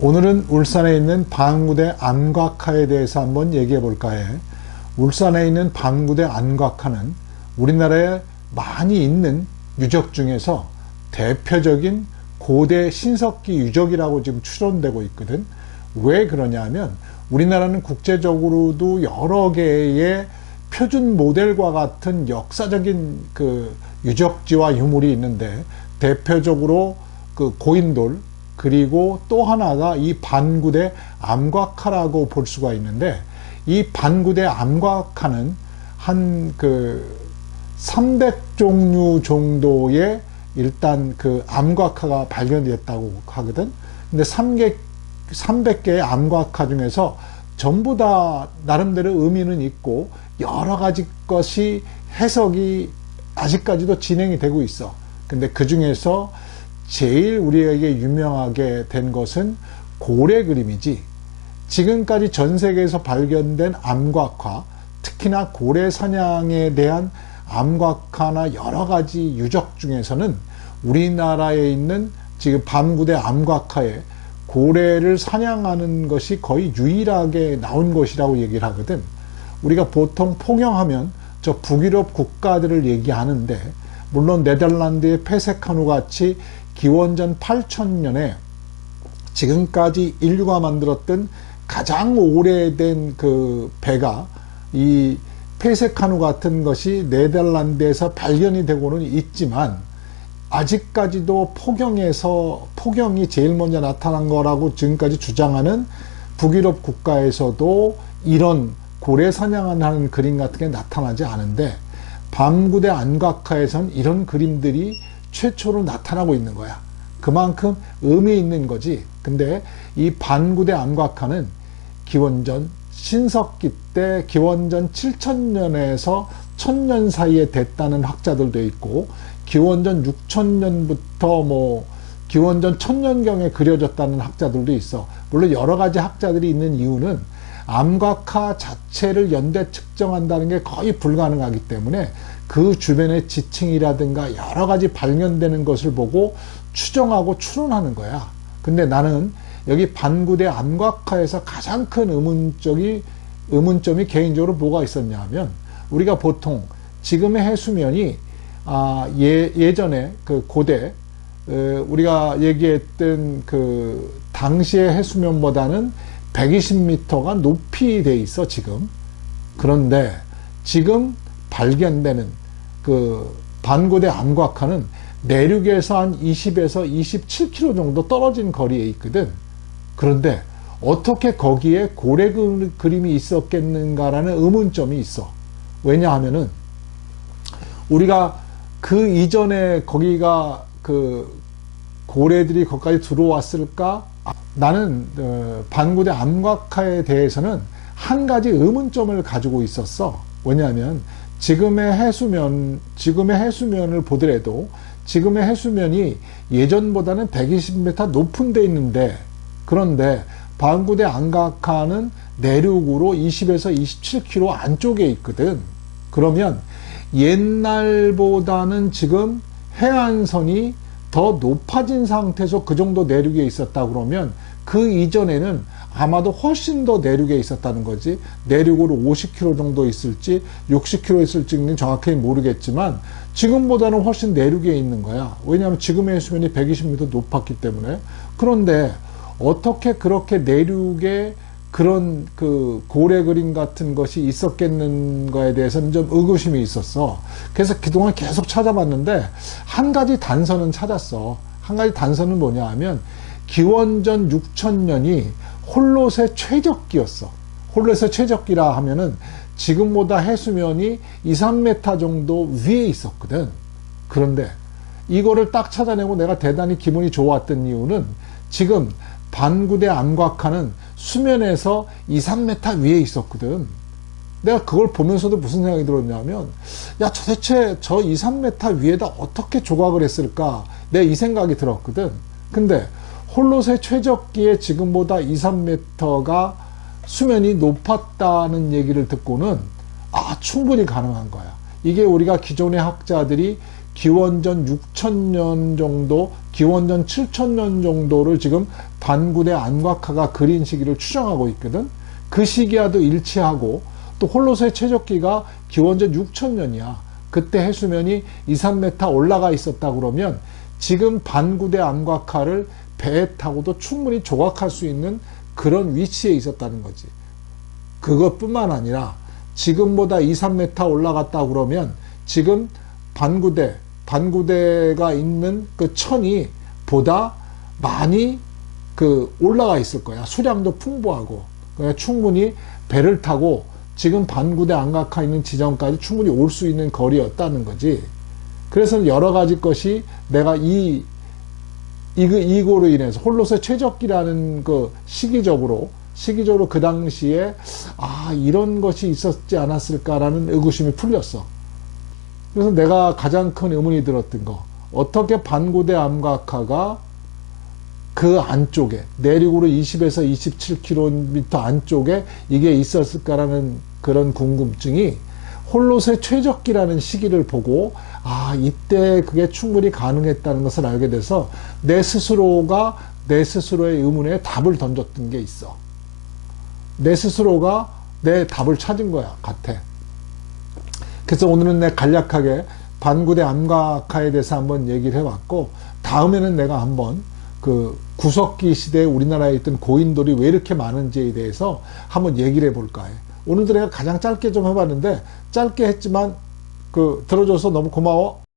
오늘은 울산에 있는 방구대 안곽하에 대해서 한번 얘기해 볼까 해. 울산에 있는 방구대 안곽하는 우리나라에 많이 있는 유적 중에서 대표적인 고대 신석기 유적이라고 지금 추론되고 있거든. 왜 그러냐 하면 우리나라는 국제적으로도 여러 개의 표준 모델과 같은 역사적인 그 유적지와 유물이 있는데, 대표적으로 그 고인돌, 그리고 또 하나가 이 반구대 암곽하라고 볼 수가 있는데, 이 반구대 암곽하는 한 그 300종류 정도의 일단 그 암곽하가 발견됐다고 하거든. 근데 300개의 암곽하 중에서 전부 다 나름대로 의미는 있고 여러 가지 것이 해석이 아직까지도 진행이 되고 있어. 근데 그 중에서 제일 우리에게 유명하게 된 것은 고래 그림이지, 지금까지 전 세계에서 발견된 암곽화, 특히나 고래 사냥에 대한 암곽화나 여러 가지 유적 중에서는 우리나라에 있는 지금 밤구대 암곽화에 고래를 사냥하는 것이 거의 유일하게 나온 것이라고 얘기를 하거든. 우리가 보통 포경하면 저 북유럽 국가들을 얘기하는데, 물론 네덜란드의 폐색한우 같이 기원전 8000년에 지금까지 인류가 만들었던 가장 오래된 그 배가 이 폐색한우 같은 것이 네덜란드에서 발견이 되고는 있지만, 아직까지도 포경이 제일 먼저 나타난 거라고 지금까지 주장하는 북유럽 국가에서도 이런 고래 사냥하는 그림 같은 게 나타나지 않은데, 밤구대 안곽하에선 이런 그림들이 최초로 나타나고 있는 거야. 그만큼 의미 있는 거지. 근데 이 반구대 안곽하는 기원전 신석기 때 기원전 7000년에서 1000년 사이에 됐다는 학자들도 있고, 기원전 6000년부터 뭐 기원전 1000년경에 그려졌다는 학자들도 있어. 물론 여러 가지 학자들이 있는 이유는 암곽하 자체를 연대 측정한다는 게 거의 불가능하기 때문에 그 주변의 지층이라든가 여러 가지 발견되는 것을 보고 추정하고 추론하는 거야. 근데 나는 여기 반구대 암곽하에서 가장 큰 의문점이 개인적으로 뭐가 있었냐 하면, 우리가 보통 지금의 해수면이 예전에 그 고대 우리가 얘기했던 그 당시의 해수면보다는 120m가 높이 돼 있어 지금. 그런데 지금 발견되는 그 반구대 암곽하는 내륙에서 한 20에서 27km 정도 떨어진 거리에 있거든. 그런데 어떻게 거기에 고래 그림이 있었겠는가라는 의문점이 있어. 왜냐하면은 우리가 그 이전에 거기가 그 고래들이 거기까지 들어왔을까? 나는 반구대 암곽하에 대해서는 한 가지 의문점을 가지고 있었어. 왜냐하면 지금의 해수면을 보더라도 지금의 해수면이 예전보다는 120m 높은 데 있는데, 그런데 반구대 안곽하는 내륙으로 20에서 27km 안쪽에 있거든. 그러면 옛날보다는 지금 해안선이 더 높아진 상태에서 그 정도 내륙에 있었다 그러면, 그 이전에는 아마도 훨씬 더 내륙에 있었다는 거지. 내륙으로 50km 정도 있을지 60km 있을지는 정확히 모르겠지만 지금보다는 훨씬 내륙에 있는 거야. 왜냐하면 지금의 해수면이 120m 높았기 때문에. 그런데 어떻게 그렇게 내륙에 그런 그 고래 그림 같은 것이 있었겠는가에 대해서는 좀 의구심이 있었어. 그래서 그동안 계속 찾아봤는데 한 가지 단서는 찾았어. 한 가지 단서는 뭐냐 하면, 기원전 6000년이 홀롯의 최적기였어. 홀롯의 최적기라 하면은 지금보다 해수면이 2, 3m 정도 위에 있었거든. 그런데 이거를 딱 찾아내고 내가 대단히 기분이 좋았던 이유는, 지금 반구대 암곽하는 수면에서 2, 3m 위에 있었거든. 내가 그걸 보면서도 무슨 생각이 들었냐면, 야, 도대체 저 2, 3m 위에다 어떻게 조각을 했을까? 내가 이 생각이 들었거든. 근데 홀롯의 최적기에 지금보다 2, 3m가 수면이 높았다는 얘기를 듣고는 충분히 가능한 거야. 이게 우리가 기존의 학자들이 기원전 6000년 정도 기원전 7000년 정도를 지금 반구대 안각화가 그린 시기를 추정하고 있거든. 그 시기와도 일치하고 또 홀로서의 최적기가 기원전 6000년이야. 그때 해수면이 2, 3m 올라가 있었다 그러면 지금 반구대 안각화를 배에 타고도 충분히 조각할 수 있는 그런 위치에 있었다는 거지. 그것뿐만 아니라 지금보다 2, 3m 올라갔다 그러면 지금 반구대가 있는 그 천이 보다 많이 그 올라가 있을 거야. 수량도 풍부하고. 그러니까 충분히 배를 타고 지금 반구대 안각화 있는 지점까지 충분히 올 수 있는 거리였다는 거지. 그래서 여러 가지 것이 내가 이거로 인해서 홀로서의 최적기라는 그 시기적으로 그 당시에 이런 것이 있었지 않았을까라는 의구심이 풀렸어. 그래서 내가 가장 큰 의문이 들었던 거, 어떻게 반구대 암각화가 그 안쪽에 내륙으로 20에서 27km 안쪽에 이게 있었을까라는 그런 궁금증이 홀로서의 최적기라는 시기를 보고 이때 그게 충분히 가능했다는 것을 알게 돼서 내 스스로가 내 스스로의 의문에 답을 던졌던 게 있어. 내 스스로가 내 답을 찾은 거야 같아. 그래서 오늘은 내가 간략하게 반구대 암각화에 대해서 한번 얘기를 해왔고, 다음에는 내가 한번 그 구석기 시대에 우리나라에 있던 고인돌이 왜 이렇게 많은지에 대해서 한번 얘기를 해볼까 해. 오늘도 내가 가장 짧게 좀 해봤는데, 짧게 했지만 들어줘서 너무 고마워.